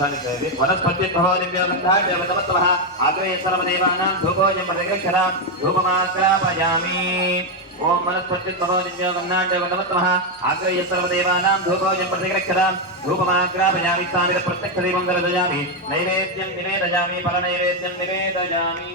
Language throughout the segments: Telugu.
वनस्पतिर्भवदिव्यगन्धाढ्यवतमत्वः आग्रहे सर्वदेवानां धूपोऽयं प्रतिगच्छतां धूपमाग्रापयामि। ओम वनस्पतिर्भवदिव्यगन्धाढ्यवतमत्वः आग्रहे सर्वदेवानां धूपोऽयं प्रतिगच्छतां धूपमाग्रापयामि। स्थानिक प्रत्यक्षदीपं दर्शयामि। नैवेद्यं निवेदयामि। फलनैवेद्यं निवेदयामि।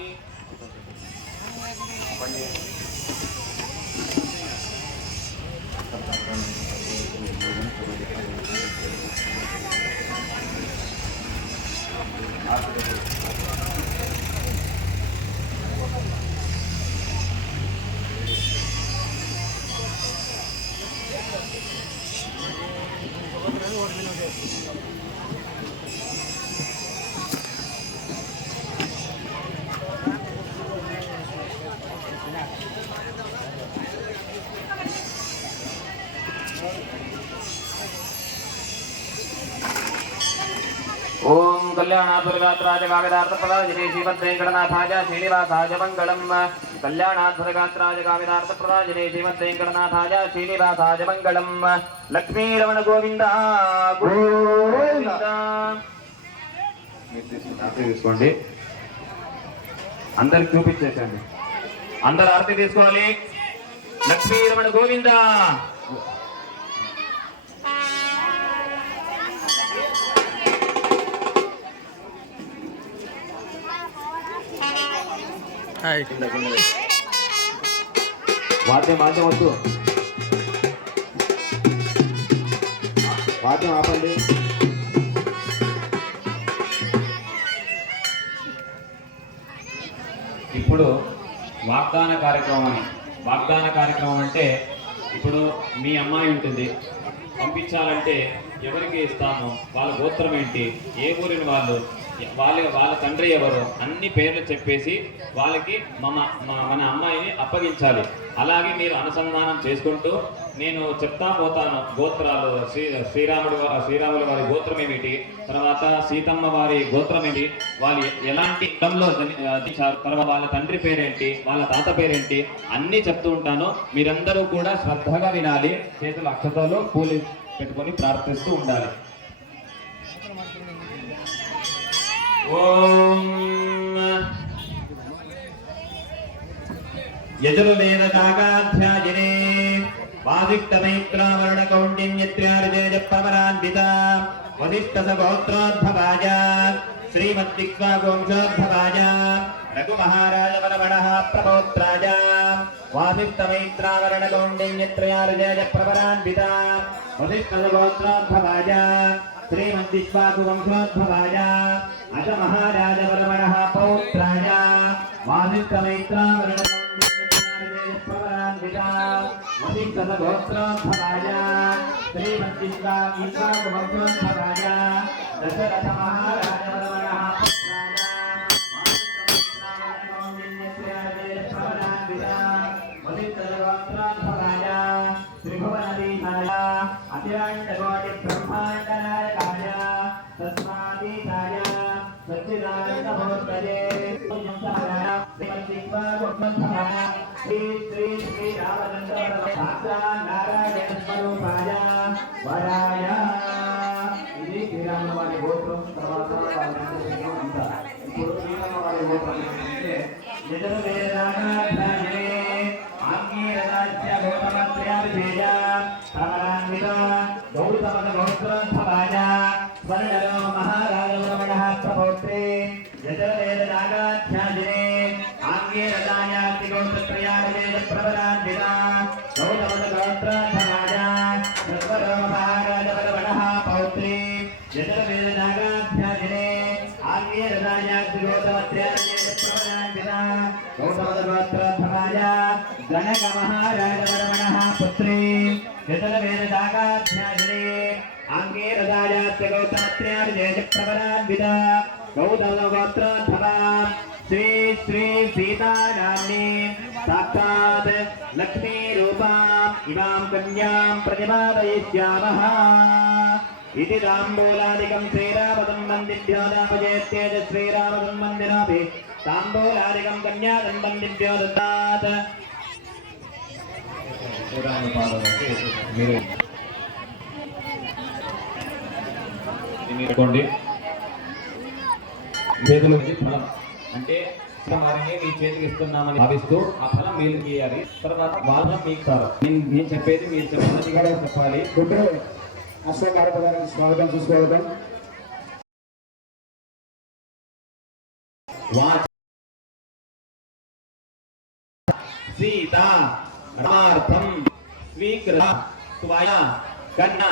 ओम कल्याणात्मगात्राजगाविदार्थप्रदायिने श्रीमद्वेङ्कटनाथाय श्रीनिवासाय मङ्गलम्। कल्याणात्मगात्राजगाविदार्थप्रदायिने श्रीमद्वेङ्कटनाथाय श्रीनिवासाय मङ्गलम्। लक्ष्मीरमण गोविंद गोविंद। తీసుకోండి, అందరికి చూపించేసండి, అందరు ఆరతి తీసుకోవాలి. లక్ష్మీరమణ గోవింద. వాద్యం వాద్యం వద్దు, వాద్యం ఆపండి. ఇప్పుడు వాగ్దాన కార్యక్రమం అంటే ఇప్పుడు మీ అమ్మాయి ఉంటుంది, పంపించాలంటే ఎవరికి ఇస్తాము, వాళ్ళ గోత్రం ఏంటి, ఏ ఊరిని వాళ్ళు, వాళ్ళ తండ్రి ఎవరు, అన్ని పేర్లు చెప్పేసి వాళ్ళకి మన అమ్మాయిని అప్పగించాలి. అలాగే మీరు అనుసంధానం చేసుకుంటూ నేను చెప్తా పోతాను గోత్రాలు. శ్రీరాముల వారి గోత్రం ఏమిటి, తర్వాత సీతమ్మ వారి గోత్రం ఏమిటి, వాళ్ళు ఎలాంటి ఇళ్లలో జనించారు, తర్వాత వాళ్ళ తండ్రి పేరేంటి, వాళ్ళ తాత పేరేంటి, అన్నీ చెప్తూ ఉంటాను. మీరందరూ కూడా శ్రద్ధగా వినాలి. చేతులు అక్షతలు పూలు పెట్టుకొని ప్రార్థిస్తూ ఉండాలి. ఓం యజుర్వేదకాగాధ్యాయినే వాదిష్టమైత్రావరణకౌండిన్యత్ర్యార్జేజపమరాన్విత వదిష్టసగోత్రోద్భవాయ శ్రీమద్దిక్వాగోంశోద్భవాయ రఘుమహారాజవరవణః ప్రపౌత్రాయ వాదిష్టమైత్రావరణకౌండిన్యత్ర్యార్జేజప్రవరాన్విత వదిష్టసగోత్రోద్భవాయ శ్రీమద్దిక్వాగోంశోద్భవాయ అజ మహారాజవరవణః పౌత్రాయ వాదిష్టమైత్రావరణకౌండిన్యత్ర్యార్జేజప్రవరాన్విత వదిష్టసగోత్రోద్భవాయ శ్రీమద్దిక్వాగోంశోద్భవాయ దశరథ మహారాజవరవణః अखिलांडकोटि ब्रह्मांड नायकाय तस्मादीताय सच्चिदानंदमूर्तये श्री श्री श्री रामचंद्र नारायण स्वरूपाय वराय ఇది శ్రీరాముల వారి గోత్రం. తర్వాత ఇప్పుడు శ్రీరాముల వారి గోత్రం అంటే యజుర్వేదానాధ్యాయనే ఆంగీరదాస్య గోత్రమత్ర్యాభిషేయ ప్రవరాన్విత గౌతమగోత్రోద్భవాయ స్వర్ణరో మహారాజవరమణః ప్రపౌత్రే యజుర్వేదనాగాధ్యాయనే ఆంగీరదాయాస్తి గోత్రత్రయాభిషేయ ప్రవరాన్విత గౌతమగోత్రోద్భవాయ స్వర్ణరో మహారాజవరమణః పౌత్రే యజుర్వేదనాగాధ్యాయనే ఆంగీరదాయాస్తి గోత్రత్రయాభిషేయ ప్రవరాన్విత గౌతమగోత్రోద్భవాయ గణక మహారాజవరమణః పుత్రే యజుర్వేదనాగాధ్యాయనే ఆంగీరదాయాస్తి గౌతమత్ర్యార్జేజప్రవరాన్విత గౌతమగోత్రోద్భవా శ్రీ శ్రీ సీతానామ్ని సాక్షాత్ లక్ష్మీ రూపాం ఇమాం కన్యాం ప్రతిపాదయిష్యామః इति ताम्बूलादिकं श्रीरामसम्बन्धिभ्यो दापयेत्येत श्रीरामसम्बन्धिनोऽपि ताम्बूलादिकं कन्यासम्बन्धिभ्यो दत्तात् మీరు చేతులు ఫలం అంటే వారిని మీ చేతికి ఇస్తున్నామని భావిస్తూ ఆ ఫలం మీరు గీయాలి. తర్వాత వాళ్ళు మీకు ఇస్తారు. నేను చెప్పేది మీరు చెప్పినట్టుగా చెప్పాలి. అశోక్ గారికి స్వాగతం సుస్వాగతం. సీత రామార్థం స్వీకృత త్వయ కన్న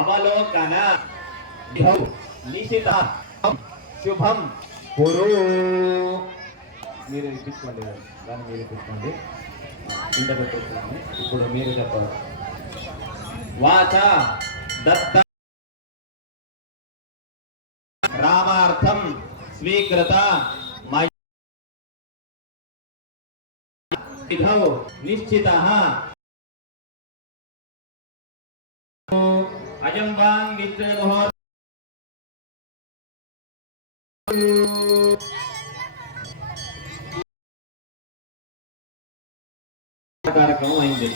అవలోకన నిశిత శుభం కురు. మీరు ఇప్పించుకోండి, దాన్ని మీరు ఇప్పించుకోండి. ఇంత పెట్టేసుకోండి. ఇప్పుడు మీరు చెప్పాలి. వాచ దత్త రామార్థం స్వీకృత విధౌ నిశ్చితః అయం వాంగిత్రమోహ కార్యక్రమం అయింది.